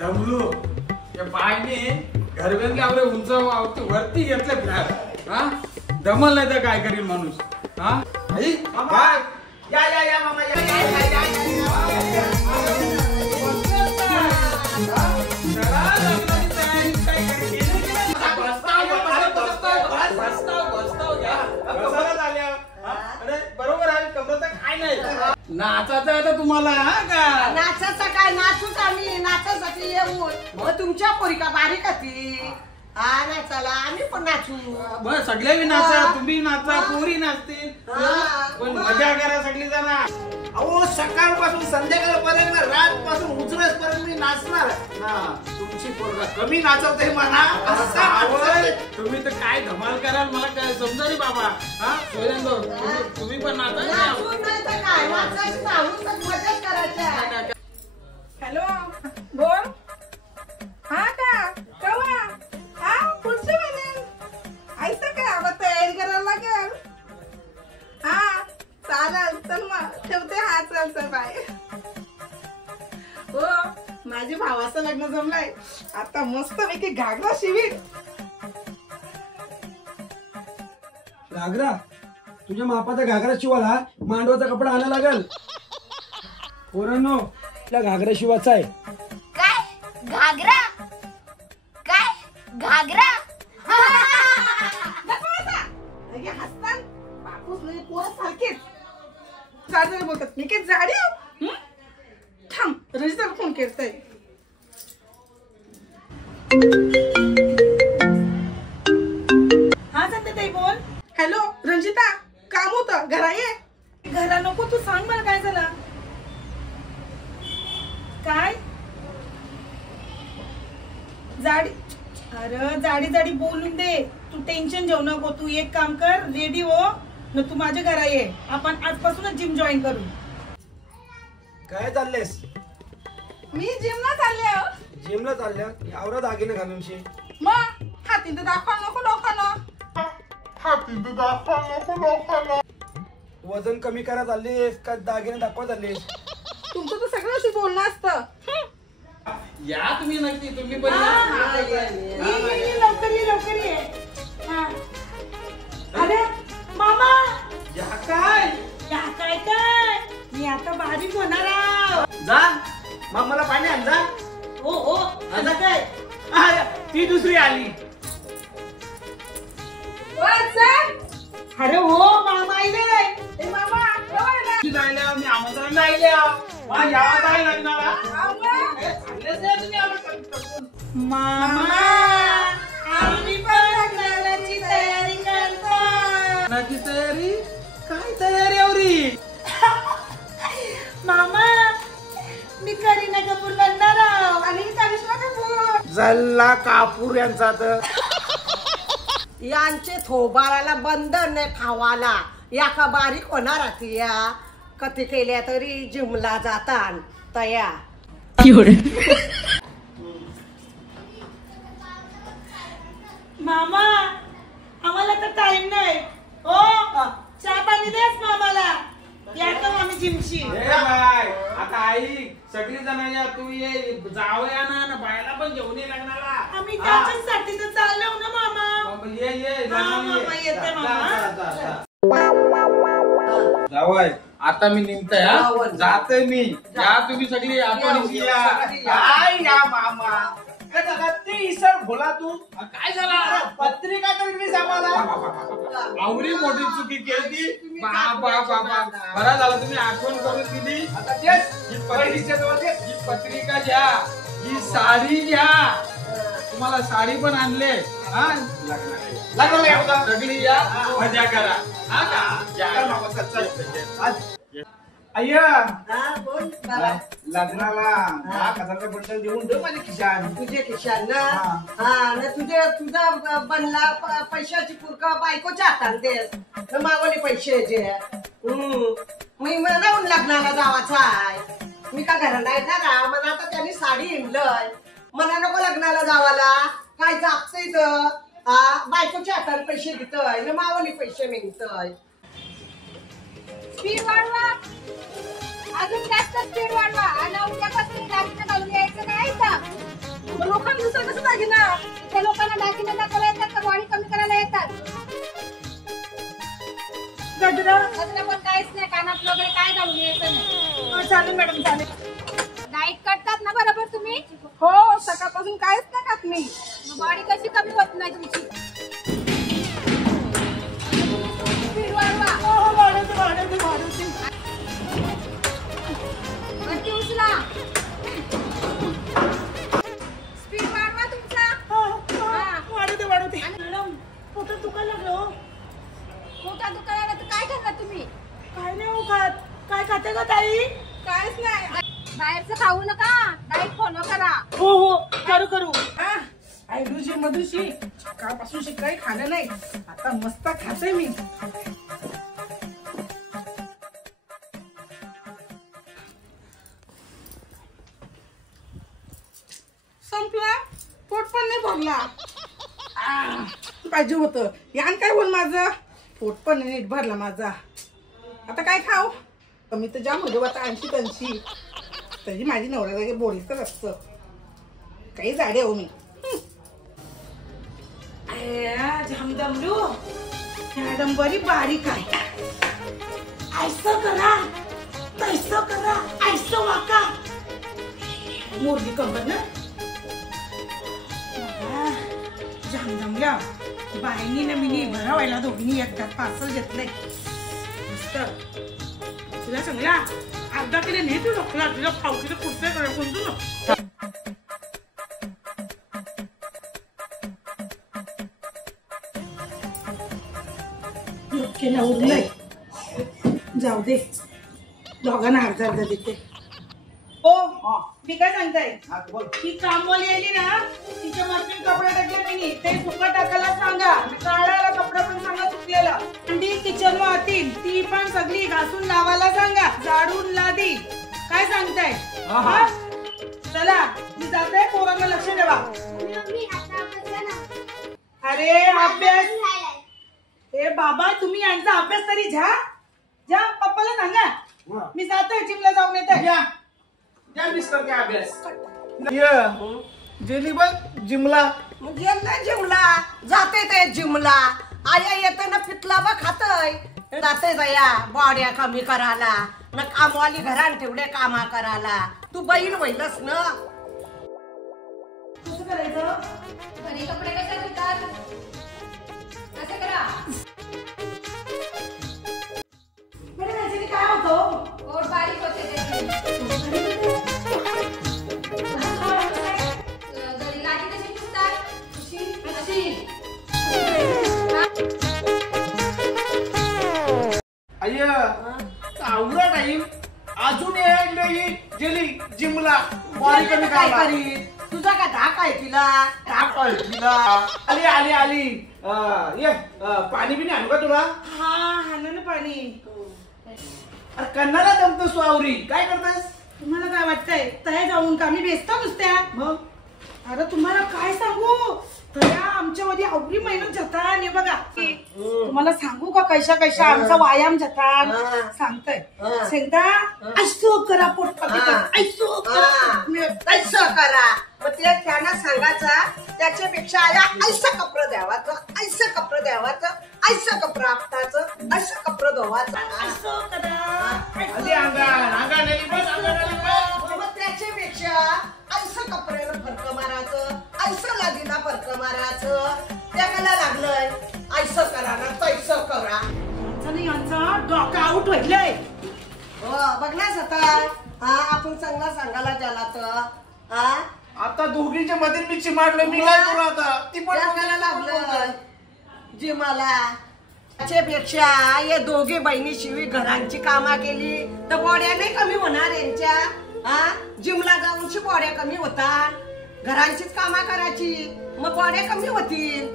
दमलो या पायने घरगंगे आपले उंच वरती घेतले फिरायला. हा दमल नाही तर काय करील माणूस. हा आई काय या मामा या बरोबर आहे. कमरेचं काय नाही नाचायचं आहे तर तुम्हाला. का नाचायचं काय नाचूच आम्ही नाचासाठी येऊ. तुमच्या पोरी का बारीक होती. हा नाचाला आम्ही पण नाचू. बरं सगळे नाचा तुम्ही नाचा पोरी नाचतील पण मजा करा सगळी जण. अहो सकाळपासून संध्याकाळपर्यंत रातपासून उचलसपर्यंत मी नाचणार. तुमची पोरगा कमी नाचवते म्हणा. तुम्ही तर काय धमाल कराल मला काय समजा रे बाबा. हा तुम्ही पण नाचा. काय नाचायची मजाच करायची. हॅलो बोल. हा का कवा हा पुढचं महिन्यात ऐसा काय आम्हाला तयारी करायला लागेल. हा चालेल चल मग ठेवते. हा चल चल बाय. हो माझ्या भावाचं लग्न जमलंय. आता मस्त पैकी घागरा शिवीर. घागरा तुझ्या मापाचा घागरा शिवाला मांडवाचा कपडा आणायला लागल. पोरांनो त्या घागरा शिवाचा आहे. काय घागरा काय घागरा. हसतात बापूस नाही पोरं सारखेच जाडे बोलतात. मी काय जाडी थांब रजिताला फोन करताय. हा संध्याताई बोल. हॅलो रंजिता काम होतं घरा ये. घरा नको तू सांग मला काय झालं. काय जाडी अरे जाडी जाडी बोलून दे. तू टेन्शन घेऊ नको. तू एक काम कर रेडी हो न तू माझ्या घरा ये. आपण आजपासूनच जिम जॉईन करू. काय चाललेस. मी जिमला चालले. जिमला चालल्या आवरा दागिने घालून शे. मग हाती तर दाखवा नको लोकांना. वजन कमी करा चाललेस का दागिने दाखवा चाललेस. तुमचं तर सगळं अशी बोलणं असतं. या तुम्ही नक्की तुम्ही पण ये, लवकर ये लवकर ये. हा. अरे मामा या काय या काय काय मी आता बारीक होणार आहो. जा मग मला पाणी आण जा. हो आता काय ती दुसरी आली. अरे हो मामा आले. मामा जायला मी आमंत्रण नाही यावा काय लग्नाला. मामा आम्ही पण लग्नाची तयारी करतो. लग्नाची तयारी काय तयारी आवरी. मामा मी करीना कपूर बनणार आहो आणि करिश्मा कपूर. जल्ला कापूर यांचा तर यांचे थोबाराला बंधन नाही खावाला. या का बारीक होणार आती या कधी केल्या तरी जिमला जातान तया. मामा आम्हाला तर टाइम नाही. ओ चहा पाणी देस मामाला. यातो आम्ही जिमशी. आता आई सगळी जण या तू ये जावया ना बायला पण घेऊन ये लग्नाला. आम्ही त्याच्यासाठी तर चाललो ना मामा. ये मामा येते मामा. जावय आता मी निघतोय. हा जाते मी. या तुम्ही सगळी आपण काय या मामा ते सर बोला तू काय झाला. पत्रिका तर मी आम्हाला आवडी मोठी चुकी केली. बाबा बरा झाला तुम्ही आठवण करून दिली. ही पत्रिका घ्या ही साडी घ्या. तुम्हाला साडी पण आणले. हा लग्नाला सगळी या मजा करा. हा का अय्या बोल बाबा. लग्नाला 10,000 बंडल देऊन दे माझ्या खिशात. तुझे खिशान ना. हा ना तुझा बनला पैशाची पुरका बायकोच्या हातात देस मागवले पैशाचे. मी म्हणून लग्नाला जावाचा आहे. मी का घरा नाही ना मला आता त्यांनी साडी हिंडलंय. मला नको लग्नाला जावाला. काय जापतय तर बायकोच्या हातात पैसे देतोय ना मावली पैसे मिळतोय. स्पीड वाढवा अजून जास्त स्पीड वाढवा आणि उद्यापासून जास्त घालून यायचं नाही का. मॅडम चालेल. डाएट करतात ना बरोबर तुम्ही? हो सकाळपासून काहीच नाही खात मी. बॉडी कशी कमी होत नाही तुमची? स्पीड वाढवा. हो वाढवते. वरती उचला. स्पीड वाढवा तुमचा. वाढवते. मॅडम पोटात दुखायला लागलो. पोटात दुखायला तर काय करणार तुम्ही? काय नाही हो खात. काय खाते का ताई? काहीच नाही. बाहेरचं खाऊ नका. डाएट फॉलो करा. हो करू. आयडूशी मधुशी सकाळपासून काही खाल्लं नाही. आता मस्त खाते मी. संपला. पोट पण नाही भरला. पाहिजे होतं यान काय बोल माझं. पोट पण नाही नीट भरला माझा. आता काय खाऊ? कमी तर जाम होते आता 80-80. तरी माझी नवरा जागे बोलतच असतं. काही जाडे हो मी. झमदमडू मॅडम बरी बारीक आहे. ऐसं करा तैसं करा ऐसं वाका. मोरली कंबर ना झमदमल्या. बाईनी ना मिनी भरावायला दोघींनी एकदा पार्सल घेतलंय मस्त. तुला चांगला अर्धा किलो नाही तू ढोकला. तुला खाऊ किलो पुढचे करा कोणतं ना. केला उरलंय. जाऊ दे दोघांना अर्धा देते. हो मी काय सांगताय. ती कामवाली आली ना तिच्या मशीन कपडे टाकले मी ते सुका टाकायला सांगा. काढायला कपडा पण सांगा सुकलेला. अंडी किचन वाहतील ती पण सगळी घासून लावायला सांगा. झाडून लादी. काय सांगताय? चला मी जाते. पोरांना लक्ष ठेवा. अरे अभ्यास. ए बाबा तुम्ही यांचा अभ्यास तरी जा पप्पाला सांगा. मी जातोय जिमला जाऊन येते. या मिस्टर काय अभ्यास जेली बघ जिमला. म्हणजे जिमला जाते ते जिमला. आया येते ना पितला बा खातय. जाते जया बॉड्या कमी करायला ना कामवाली घरात तेवढे कामा करायला. तू बहीण होईलच ना. कसं करायचं? घरी कपडे कसे धुतात? कसे करा? काय होतं? पोट बारीक होते त्याचे. घरी लादी कशी पुसतात? अशी. अय्या आवडा टाईम अजून एक जेली जिमला बॉडी कमी काय करायला. करीत? तुझा काय धाक आहे तिला? आली ये पाणी बिनी आणू का तुला? हा ना पाणी. अरे कन्नाला जमतोस तू आवरी. काय करतेस? तुम्हाला काय वाटतंय तया जाऊन का मी बेसता नुसत्या. मग अरे तुम्हाला काय सांगू. तया आमच्यामध्ये आवडी मेहनत जातात. आणि बघा तुम्हाला सांगू का कैशा आमचा व्यायाम जातात. सांगताय शेंगदा ऐसो करा पोट कमी करा. ऐसो करा. तसं करा. मग ते त्यांना सांगायचं. त्याच्यापेक्षा आया ऐसं कपडं द्यावाचं. ऐसं कपडं द्यावाचं. ऐसं कपडं आपटाचं. ऐसं कपडं धुवाचं. ऐसो करा. आली अंगा नेली बस मग त्याच्यापेक्षा ऐसं कपड्यानं फरक मारायचं. ऐसं लादीला फरक मारायचं. त्याला लागलंय ऐसं करा ना तैसं करा. यांचा डोका आउट व्हायलंय. बघ ना आता आपण चांगला सांगायला त्याला तर आता दोघींच्या मध्ये मी चिमाडलो. मी काय करू आता? ती पण त्याला लागलं जिमाला. त्याच्यापेक्षा हे दोघे बहिणी शिवी घरांची कामा केली तर बॉड्या नाही कमी होणार यांच्या. जिमला जाऊनची बॉड्या कमी होतात. घरांचीच कामा करायची मग बॉड्या कमी होतील.